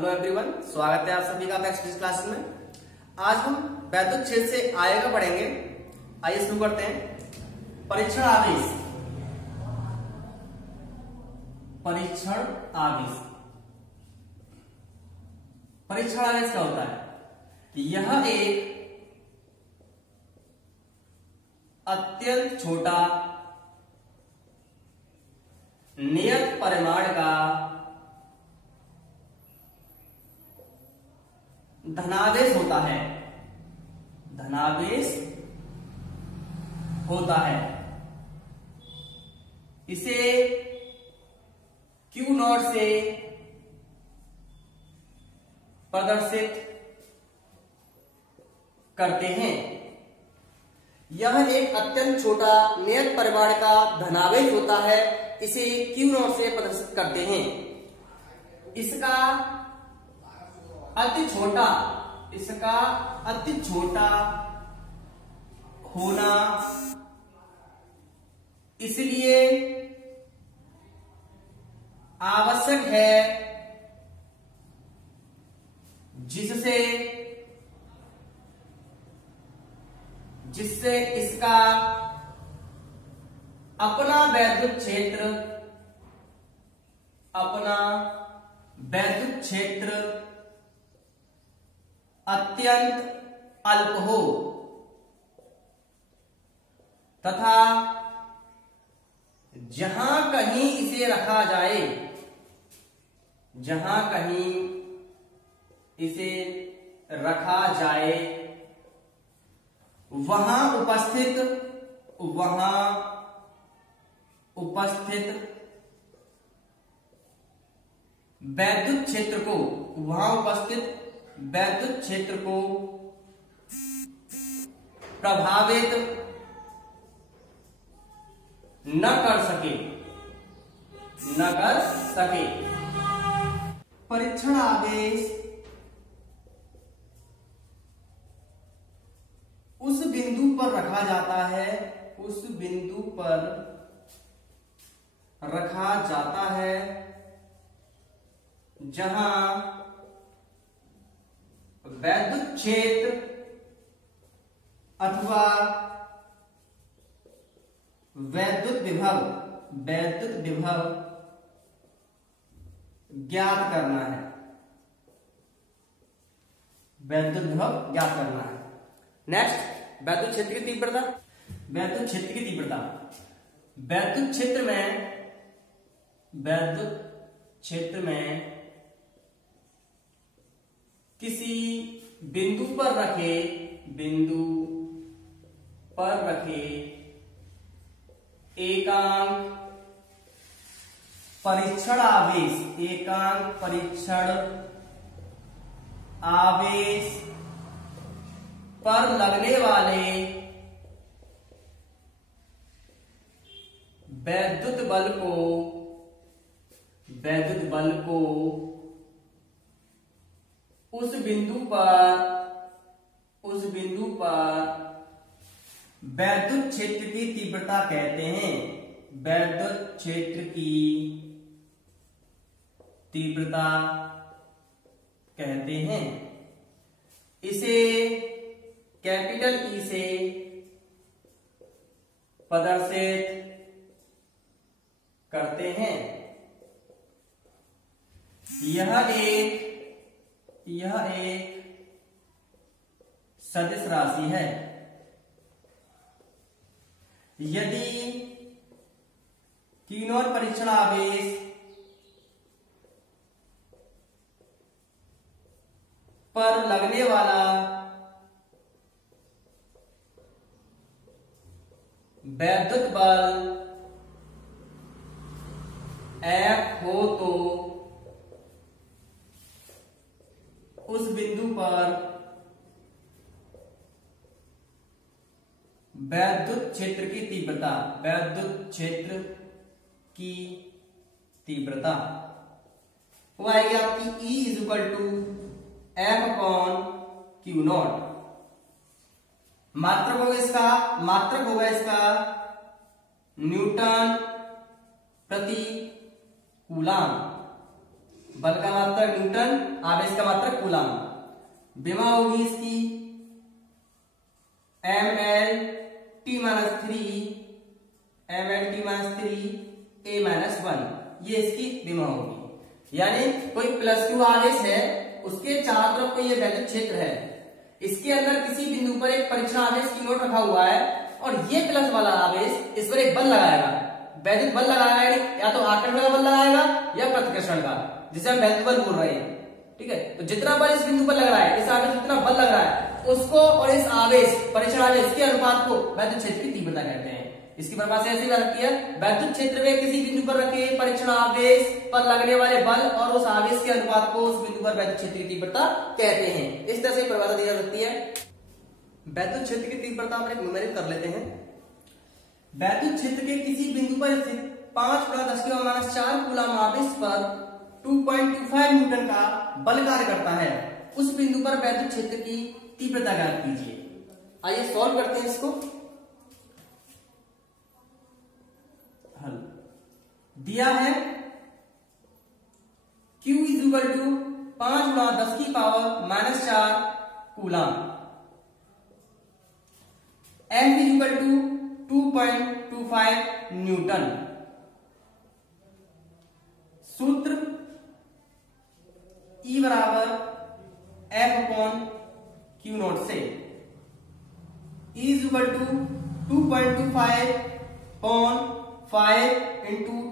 Hello everyone, स्वागत है आप सभी का एक्सप्रेस क्लास में। आज हम वैद्युत क्षेत्र से आय का पढ़ेंगे। आइए शुरू करते हैं। परीक्षण आवेश। परीक्षण आवेश परीक्षण आवेश क्या होता है? यह एक अत्यंत छोटा नियत परिमाण का धनावेश होता है। धनावेश होता है। इसे Q नॉट से प्रदर्शित करते हैं। यह एक अत्यंत छोटा नियत परिमाण का धनावेश होता है। इसे Q नॉट से प्रदर्शित करते हैं। इसका अति छोटा होना इसलिए आवश्यक है जिससे इसका अपना वैद्युत क्षेत्र अत्यंत अल्प हो तथा जहां कहीं इसे रखा जाए वहां उपस्थित वैद्युत क्षेत्र को प्रभावित न कर सके। परीक्षण आवेश उस बिंदु पर रखा जाता है जहां वैद्युत क्षेत्र अथवा वैद्युत विभव ज्ञात करना है। नेक्स्ट, वैद्युत क्षेत्र की तीव्रता। वैद्युत क्षेत्र में किसी बिंदु पर रखे एकांक परीक्षण आवेश पर लगने वाले वैद्युत बल को उस बिंदु पर वैद्युत क्षेत्र की तीव्रता कहते हैं। वैद्युत क्षेत्र की तीव्रता कहते हैं। इसे कैपिटल E से प्रदर्शित करते हैं। यह एक सदिश राशि है। यदि Q नॉट परीक्षण आवेश पर लगने वाला वैद्युत बल F हो तो उस बिंदु पर वैद्युत क्षेत्र की तीव्रता वो आएगी आपकी E = F/Q नॉट। मात्रक होगा इसका न्यूटन प्रति कूलाम। बल का मात्रक न्यूटन, आवेश का मात्रक कूलाम। विमा होगी इसकी mLt-3 ये इसकी विमा होगी। यानी कोई प्लस क्यू आवेश है, उसके चारों तरफ कोई ये वैद्युत क्षेत्र है, इसके अंदर किसी बिंदु पर एक परीक्षण आवेश Q नॉट रखा हुआ है और ये प्लस वाला आवेश इस पर एक बल लगाएगा, वैद्युत बल लगाएगा, या तो आकर्षण का बल लगाएगा या प्रतिकर्षण का, जिसे हम वैद्युत बल बोल रहे हैं। ठीक है, तो जितना बल इस बिंदु पर लग रहा है, इस आवेश जितना बल लग रहा है उसको और इस आवेश परीक्षण आवेश के अनुपात को वैद्युत क्षेत्र की तीव्रता कहते हैं। इसकी परिभाषा ऐसी लगती है, वैद्युत क्षेत्र में किसी बिंदु पर रखे परीक्षण आवेश पर लगने वाले बल और उस आवेश के अनुपात को उस बिंदु पर वैद्युत क्षेत्र की तीव्रता कहते हैं। इस तरह से परिभाषा दी जा सकती है। वैद्युत क्षेत्र की तीव्रता हम एक न्यूमेरिक कर लेते हैं। वैद्युत क्षेत्र के किसी बिंदु पर स्थित 5 × 10⁻⁴ कूलाम आवेश पर 2.25 न्यूटन का बल कार्य करता है। उस बिंदु पर वैद्युत क्षेत्र की तीव्रता ज्ञात कीजिए। आइए सॉल्व करते हैं इसको। हल दिया है Q = 5 × 10⁻⁴ कूलाम, F = 2.25 न्यूटन। सूत्र E = F/Q0 से E = 2.25/5 ×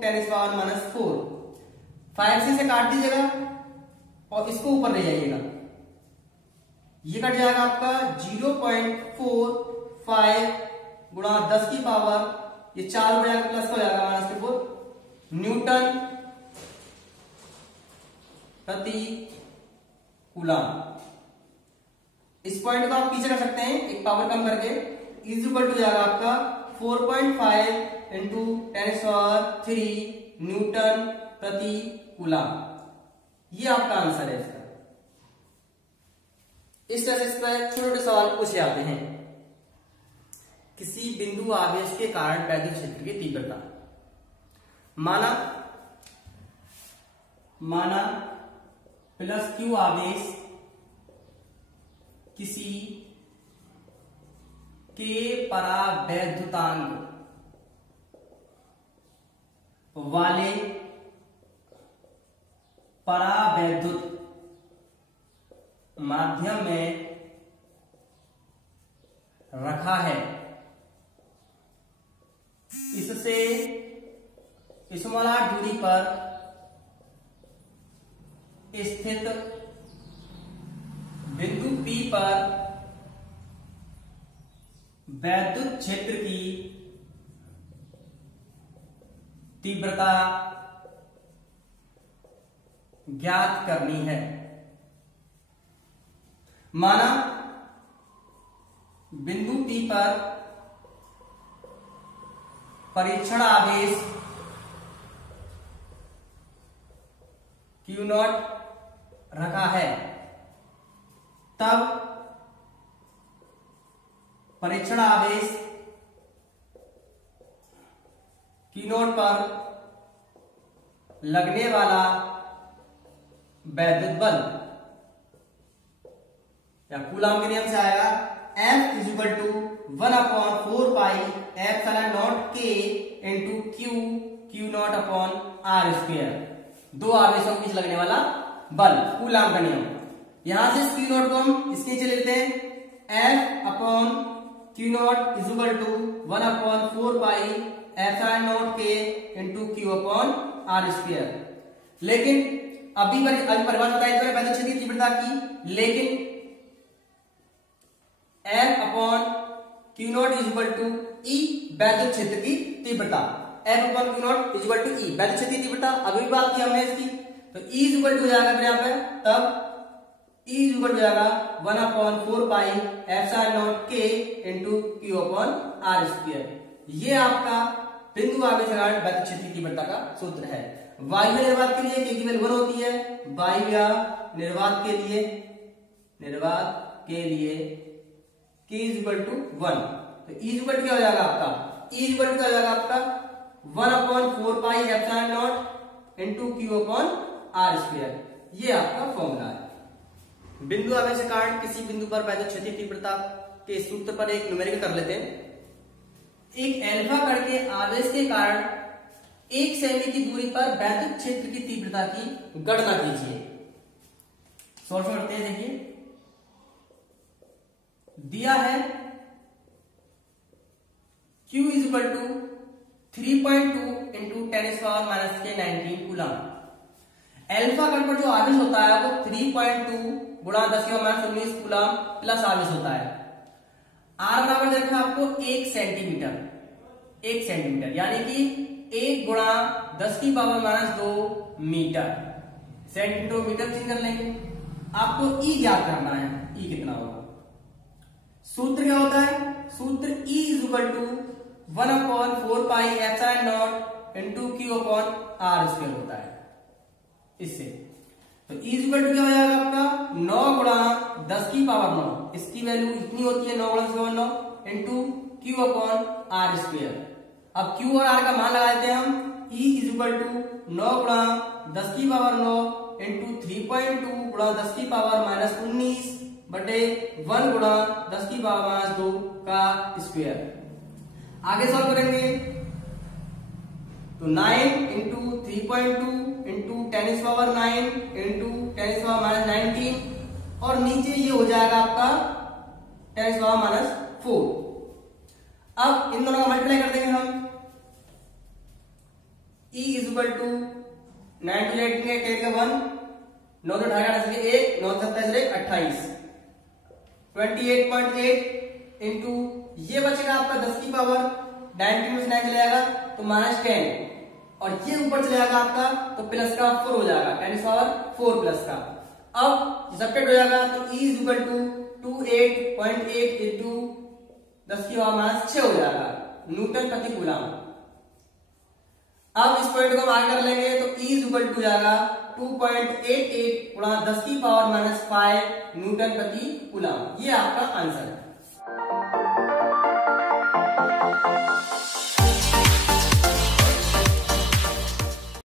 10⁻⁴। 5 से काट दीजिएगा और इसको ऊपर ले जाइएगा, ये कट जाएगा आपका 0.45 × 10 की पावर, ये 4 हो जाएगा, प्लस हो जाएगा -4 न्यूटन प्रति कूलाम। इस पॉइंट को आप पीछे कर सकते हैं एक पावर कम करके, इज इक्वल टू जाएगा आपका 4.5 × 10⁻³ न्यूटन प्रति कूलाम। ये आपका आंसर है इसका। इस तरह से इस पर छोटे छोटे सवाल पूछे जाते हैं। किसी बिंदु आवेश के कारण वैद्युत क्षेत्र की तीव्रता, माना प्लस क्यू आवेश किसी के परावैद्युतांक वाले परावैद्युत माध्यम में रखा है, इससे स्मॉलर दूरी पर स्थित बिंदु P पर वैद्युत क्षेत्र की तीव्रता ज्ञात करनी है। माना बिंदु P पर परीक्षण आवेश Q0 रखा है, तब परीक्षण आवेश Q0 पर लगने वाला वैद्युत बल या कूलाम के नियम से आएगा F = 1/4πε0K × Q0/r²। दो आवेशों के बीच लगने वाला बल, कूलाम का नियम। यहां से Q0 को हम इसके नीचे लेते हैं, F/Q0 = 1/4πε0K × Q/r²। लेकिन अभी परिभाषा बताई तो वैद्युत क्षेत्र की तीव्रता की, लेकिन F/Q0 = E वैद्युत क्षेत्र की तीव्रता, F/Q0 = E वैद्युत क्षेत्र की तीव्रता अभी भी बात की हमने इसकी, तो E = हो जाएगा फिर यहाँ पे, तब E = हो जाएगा 1/4πε0K × Q/r²। ये आपका बिंदु आवेश कारण वैद्युत क्षेत्र की तीव्रता का सूत्र है। वायु निर्वात के लिए K की वैल्यू 1 होती है, वायु निर्वात के लिए K = 1, तो E = क्या हो जाएगा आपका, E = क्या हो जाएगा आपका 1/4πε0 × Q/r²। r²। ये आपका फॉर्मूला है। बिंदु आवेश के कारण किसी बिंदु पर वैद्युत क्षेत्र की तीव्रता के सूत्र पर एक न्यूमेरिकल कर लेते हैं। एक एल्फा कण के आवेश के कारण 1 सेमी की दूरी पर वैद्युत क्षेत्र की तीव्रता की गणना कीजिए। सॉल्व करते हैं। देखिए दिया है Q equal to 3.2 into 10⁻⁻⁻⁹ coulomb. Alpha कण पर जो आवेश होता है वो 3.2 गुणा 10⁻⁻⁹ कूलम प्लस आवेश होता है। आर बराबर देखा आपको 1 सेंटीमीटर, 1 सेंटीमीटर यानी कि 1 गुणा 10⁻⁻² मीटर। सेंटीमीटर मीटर चेंज कर लेंगे। आपको ई ज्ञात करना है, ई कितना होगा। सूत्र क्या होता है? सूत्र E equal to 1/4πε0 into Q/r² होता है। इससे तो E इक्वल टू क्या हो जाएगा आपका 9 गुणा 10⁻9, इसकी वैल्यू इतनी होती है 9 गुणा 10⁻9 इंटू Q/r²। अब Q और R का मान लगा देते हैं हम। E इक्वल टू 9 गुणा 10⁻9 इंटू 3.2 गुणा 10⁻⁻19 बटे 1 गुणा 10⁻2 का स्क्वायर। आगे सॉल्व करेंगे तो 9 इंटू 3.2 इंटू 10⁻9 इंटू 10⁻19 और नीचे ये हो जाएगा आपका 10⁻4। अब इन दोनों का मल्टीप्लाई कर देंगे हम। E इक्वल टू 9 टू 8 में कैरी का 1, 9 तो 1, 9 27 28, 28.8 इंटू ये बचेगा आपका 10⁻19 में से 9 चले जाएगा तो -10 और ये ऊपर चले जाएगा आपका तो प्लस का 4 हो जाएगा 10⁻4 प्लस का। अब सब्ट्रैक्ट हो जाएगा तो E इक्वल टू 28.8 इंटू 10⁻6 हो जाएगा न्यूटन प्रति कूलम। अब इस पॉइंट को हम आगे कर लेंगे तो E इक्वल टू जाएगा 2.88 गुणा 10⁻5 न्यूटन प्रति कूलम। ये आपका आंसर है।